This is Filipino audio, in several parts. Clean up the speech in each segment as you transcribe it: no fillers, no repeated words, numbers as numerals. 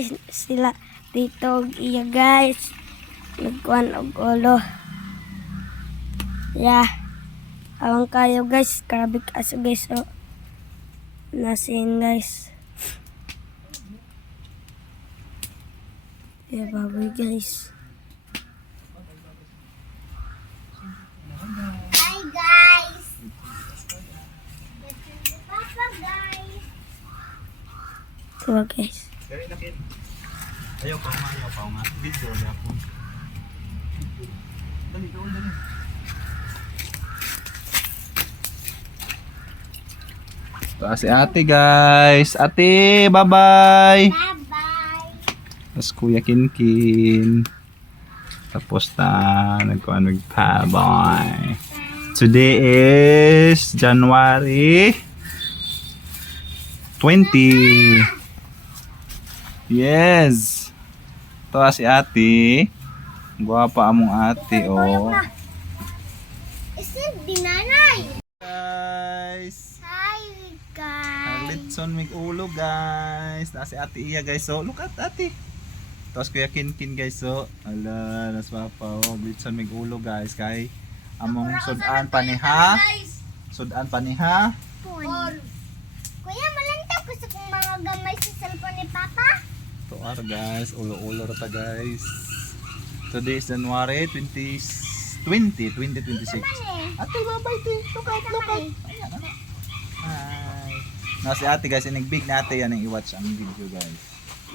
guys sila dito iya guys nagkuhan og ulo. Yeah. Awang kayo guys, grabe kaso guys so nasin guys. Yeah, baboy guys. Hi guys. Papa guys. Diba guys? Ayaw pa nga. Video na po. Dali. Ito si ate guys. Ate, bye-bye. Bye-bye. Tapos Kuya Kinkin. Tapos na nagpa-bye. Today is January 20. Yes. Ito si ate. Guwapa among ate, oh. Isip dinanay. Guys. Hi guys. Litson mig ulo guys. Na si ate iya guys. So, look at ate. Tapos Kuya Kinkin guys. So, ala, nas papa. Oh, litson mig ulo guys. Kay among sudan paniha. Sudan paniha. Kuya, malantap ko sa kung mga gamay sa cellphone ni Papa. Ito guys. Ulo-ulo rata guys. Today is January 2026. Ate, bye-bye te. Look out. Ayan, ano. Hi. Na si ate guys. Inagbig na ate yan ang i-watch ang video guys.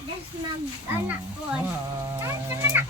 Just mag-anak ko. Hi.